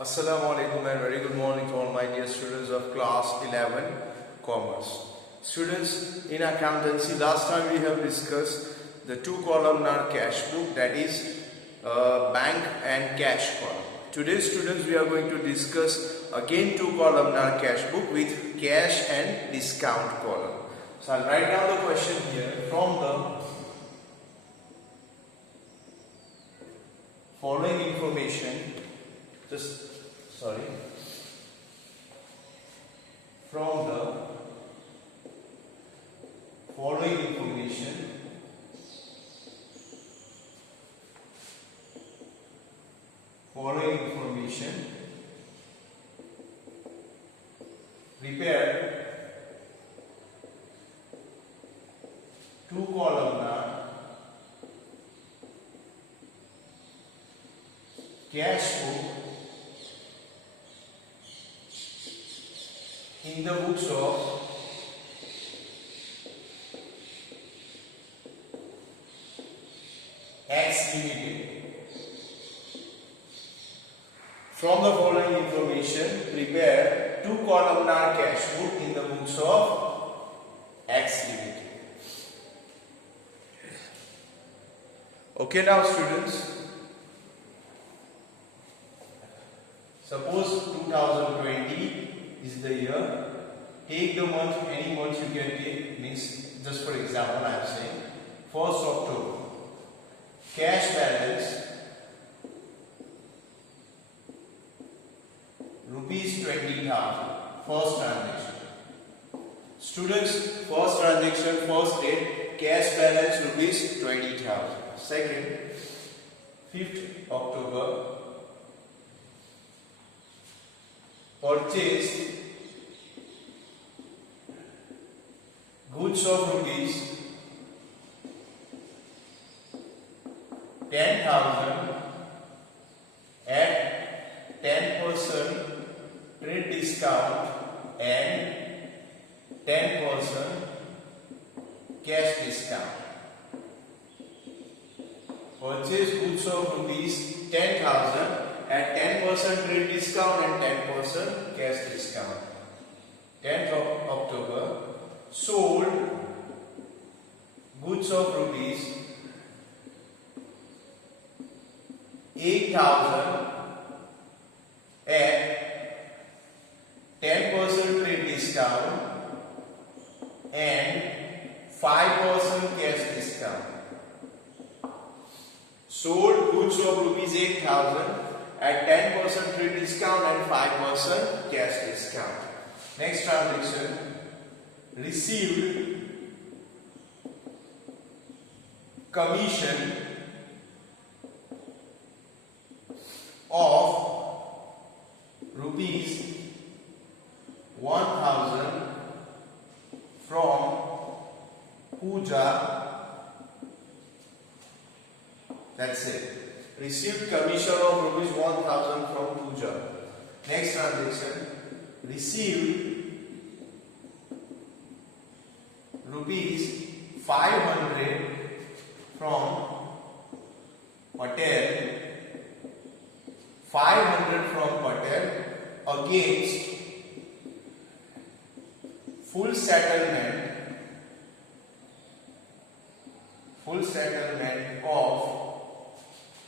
Assalamu alaikum and very good morning to all my dear students of class 11 commerce. Students, in accountancy, last time we have discussed the two columnar cash book, that is bank and cash column. Today students, we are going to discuss again two columnar cash book with cash and discount column. So I'll write down the question here from the following information. From the following information, prepare two columnar cash book in the books of X Limited. From the following information, prepare two columnar cash book in the books of X Limited. Okay, now students, suppose 2020 is the year. Take the month, any month you can take, means just for example I am saying 1st October. Cash balance rupees 20,000. First transaction. Students, first transaction, first date, cash balance rupees 20,000. Second, 5th October. Purchase goods of rupees 10,000 at 10% trade discount and 10% cash discount. Purchase goods of rupees 10,000 at 10% trade discount and 10% cash discount. 10th of October, sold goods of rupees 8,000 at 10% trade discount and 5% cash discount. Sold goods of rupees 8,000 at 10% trade discount and 5% cash discount. Next transaction, received commission of rupees 1,000 from Pooja. That's it. Received commission of rupees 1,000 from Pooja. Next transaction, received rupees 500 from Patel. 500 from Patel against full settlement of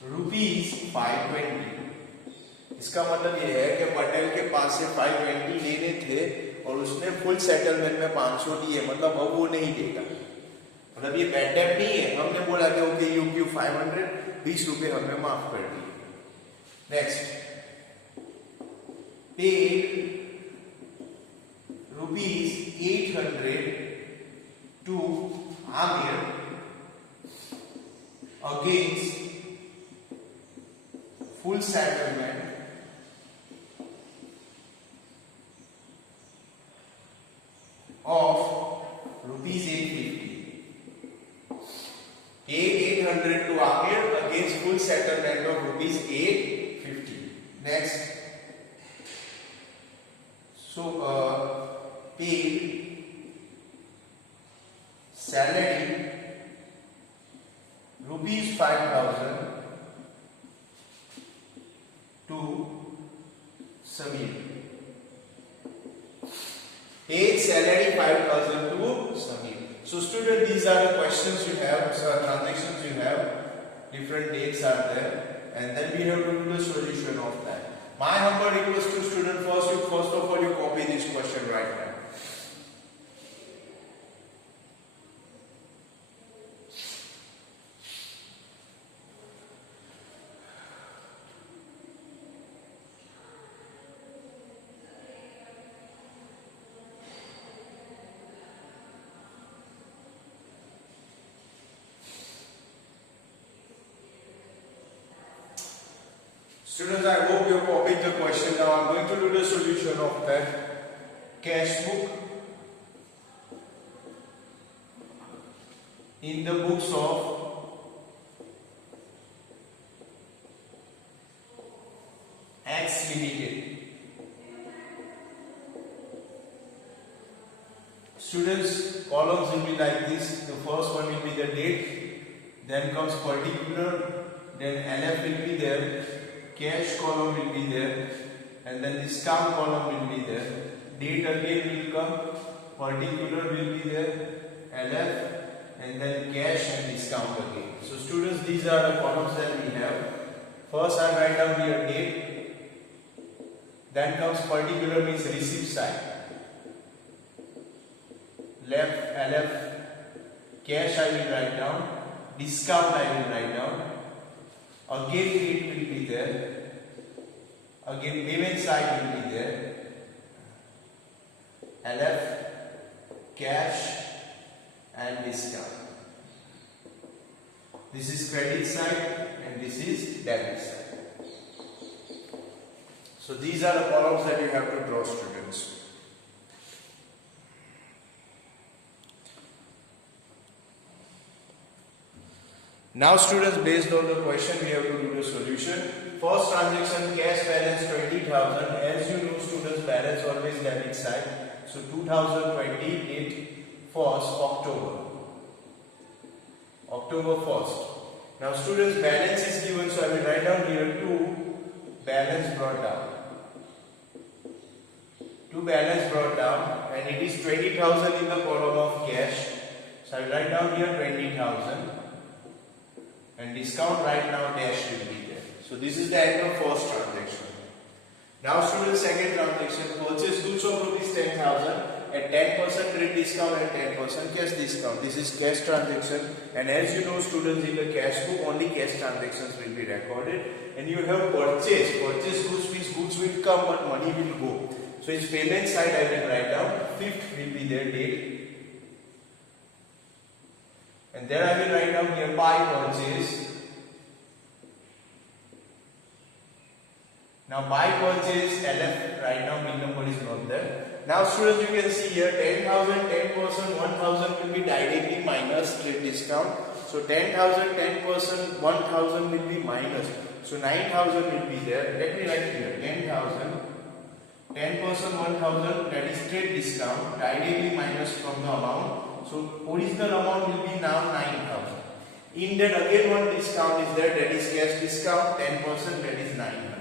rupees 520. इसका मतलब ये है कि पटेल के पास से 520 लेने थे और उसने फुल सेटलमेंट में 500 दिए, मतलब अब वो नहीं देगा, मतलब ये बैड डेट नहीं है. हमने बोला कि ओके यू गिव 500, 20 रुपए हमने माफ कर दिए. Next, paid rupees 800 to Aamir against full settlement of rupees 850. Paid 800 to Amir against full settlement of rupees 850. Next, so paid salary rupees 5,000 to Samir. Age salary 5,000 to Samir. So student, these are the questions you have, transactions you have, different dates are there, and then we have to do the solution of that. My humble request to student, first of all you copy this question right now. Students, I hope you have copied the question. Now I am going to do the solution of that cash book in the books of X Limited. Students, columns will be like this. The first one will be the date, then comes particular, then LF will be there. Cash column will be there, and then discount column will be there. Date again will come, particular will be there, LF, and then cash and discount again. So students, these are the columns that we have. First I write down here date, then comes particular, means receipt side. Left LF, cash I will write down, discount I will write down. Again date will be there, again payment side will be there, LF, cash and discount. This is credit side and this is debit side. So these are the columns that you have to draw, students. Now students, based on the question we have to do the solution. First transaction, cash balance 20,000. As you know students, balance always debit side. So 2020 date 1st October. October 1st. Now students, balance is given, so I will write down here 2 balance brought down. 2 balance brought down, and it is 20,000 in the column of cash. So I will write down here 20,000. And discount right now dash will be there. So this is the end of first transaction. Now students, second transaction, purchase goods of rupees 10,000 at 10% rate discount and 10% cash discount. This is cash transaction, and as you know students, in the cash book only cash transactions will be recorded, and you have purchase. Purchase goods means goods will come but money will go. So its payment side I will write down, 5th will be their date. And then I will write down here buy purchase. Now buy purchase LF, right now bill number is not there. Now students, you can see here 10,000, 10%, 1,000 will be directly minus trade discount. So 10,000, 10%, 1,000 will be minus. So 9,000 will be there. Let me write here 10,000, 10%, 1,000, that is trade discount, directly minus from the amount. So original amount will be now 9,000. In that again one discount is there, that is cash discount, 10%, that is 900.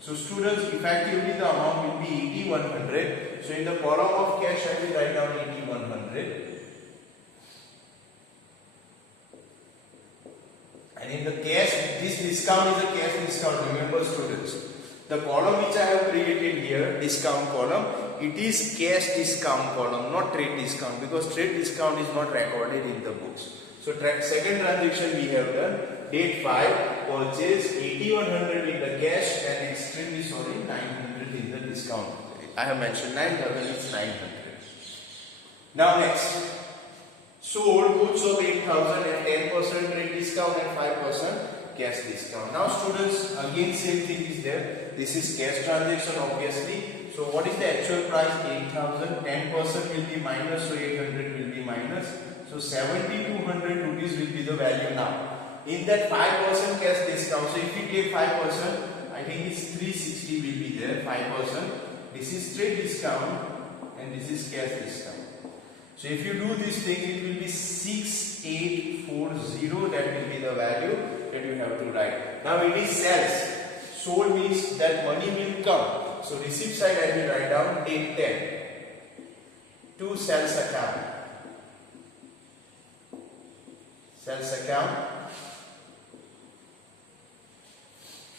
So students, effectively the amount will be 8,100. So in the column of cash I will write down 8,100. And in the cash, this discount is a cash discount, remember students. The column which I have created here, discount column, it is cash discount column, not trade discount, because trade discount is not recorded in the books. So second transaction we have done, date 5, purchase 8,100 in the cash and extremely sorry 900 in the discount. I have mentioned 9,000, it's 900. Now next, sold goods of 8,000 at 10% trade discount and 5% cash discount. Now students, again same thing is there. This is cash transaction obviously. So what is the actual price? 8,000. 10% will be minus, so 800 will be minus. So 7,200 rupees will be the value now. In that 5% cash discount, so if we take 5%, I think it's 360 will be there, 5%. This is trade discount and this is cash discount. So if you do this thing, it will be 6,840, that will be the value that you have to write. Now it is sales. sold means that money will come. So receipt side I will write down date 10 to sales account. Sales account.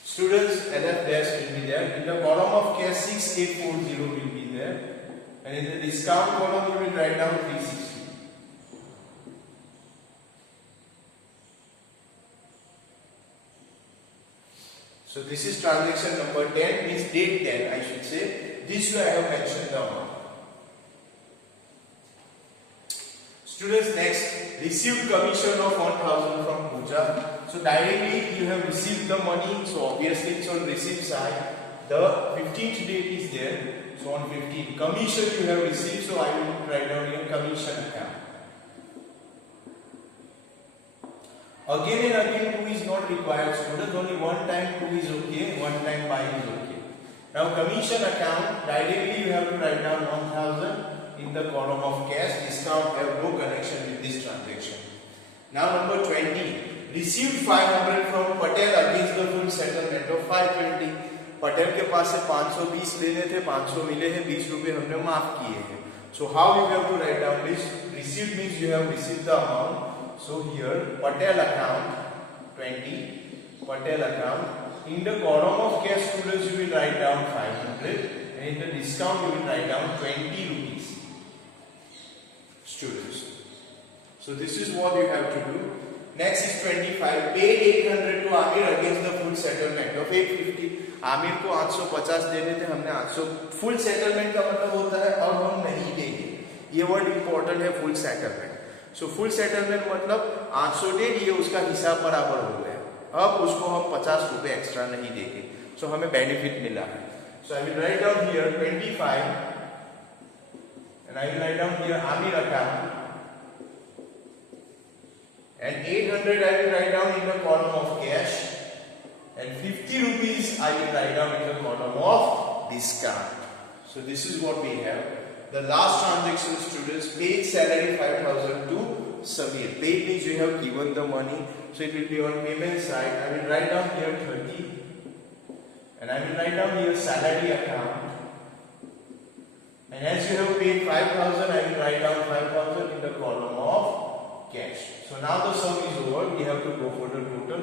Students, LF dash will be there. In the column of cash 6840 will be there. And in the discount column we will write down 360. So this is transaction number 10, means date 10 I should say. This way I have mentioned the amount. Students, next, received commission of 1000 from Pooja. So directly you have received the money, so obviously it's on receipt side. The 15th date is there, so on 15th. Commission you have received, so I will write down your commission account. Again and again 2 is not required, students. Only one time 2 is okay, one time 5 is okay. Now commission account, directly you have to write down 1000 in the column of cash. Discount have no connection with this transaction. Now number 20. Received 500 from Patel against the full settlement of 520. Patel के पास से 520 लेने थे, 500 मिले हैं, 20 रुपए हमने माफ किए हैं. So how you have to write down this? Received means you have received the amount. So here Patel account 20, Patel account. In the column of cash, students, you will write down 500, and in the discount you will write down 20 rupees. Students. So this is what you have to do. Next is 25. Paid 800 to Amir against the full settlement of 850. Aamir को 850 देने थे, हमने 800. Full settlement का मतलब होता है अब हम नहीं देंगे. ये वर्ड इंपॉर्टेंट है, full settlement. So full settlement मतलब 800 दे दिए, उसका हिसाब बराबर हो गया. अब उसको हम 50 रुपए एक्स्ट्रा नहीं देंगे. सो हमें बेनिफिट मिला है. So I will write down here 25 and I will write down here Amir account, and 800 I will write down in the column of cash, and 50 rupees I will write down in the column of discount. So this is what we have. The last transaction, students, paid salary 5000 to Samir. Paid means you have given the money, so it will be on payment side. I will write down here 30, and I will write down here salary account. And as you have paid 5000, I will write down 5000 in the column of cash. So now the sum is over. We have to go for the total.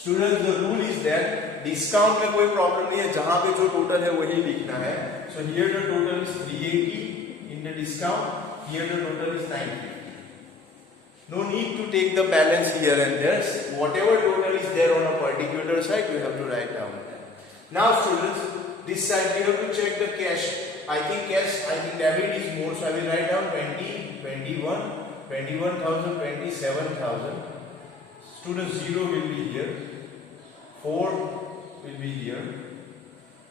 Students, the rule is that discount में कोई problem नहीं है, जहां पे जो total है वही लिखना है. So here the total is 380 in the discount. Here the total is 950. No need to take the balance here and there. Whatever total is there on a particular side, you have to write down. Now, students, this side we have to check the cash. I think debit is more, so I will write down 20, 21, 21,000, 27,000. Students, 0 will be here, 4 will be here,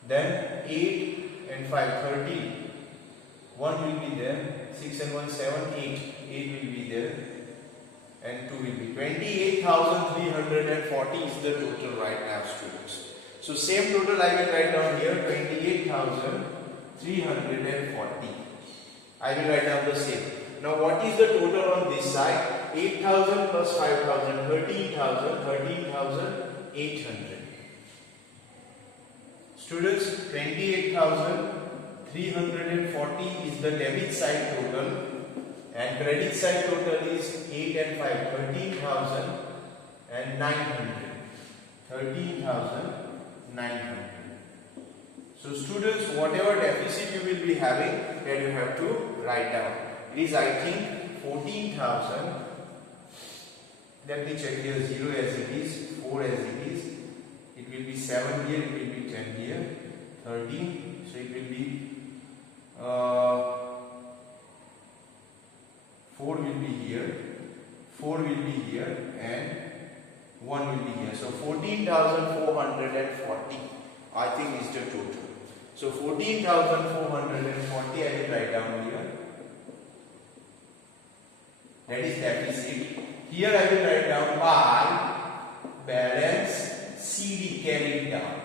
then 8 and 5, 13, 1 will be there, 6 and 1, 7, 8 will be there, and 2 will be 28,340 is the total right now, students. So same total I will write down here, 28,340. I will write down the same. Now what is the total on this side? 8,000 plus 5,000, 13,800. Students, 28,340 is the debit side total, and credit side total is 8 and 5, 13,900. 13,900. So students, whatever deficit you will be having, that you have to write down. It is, I think, 14,000. Let me check here. 0 as it is, 4 as it is. It will be 7 here, it will be 10 here, 13. So it will be 4 will be here, 4 will be here, and 1 will be here. So 14,440 I think is the total. So 14,440 I will write down here. That is deficit. Here I will write down by balance CD carried down.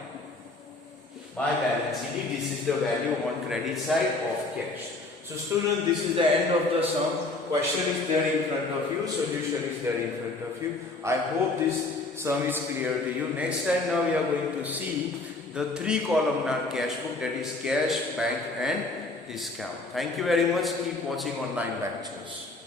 By balance CD, this is the value on credit side of cash. So students, this is the end of the sum. question is there in front of you, solution is there in front of you. I hope this sum is clear to you. Next time now we are going to see the 3 columnar cash book, that is cash, bank and discount. Thank you very much. Keep watching online lectures.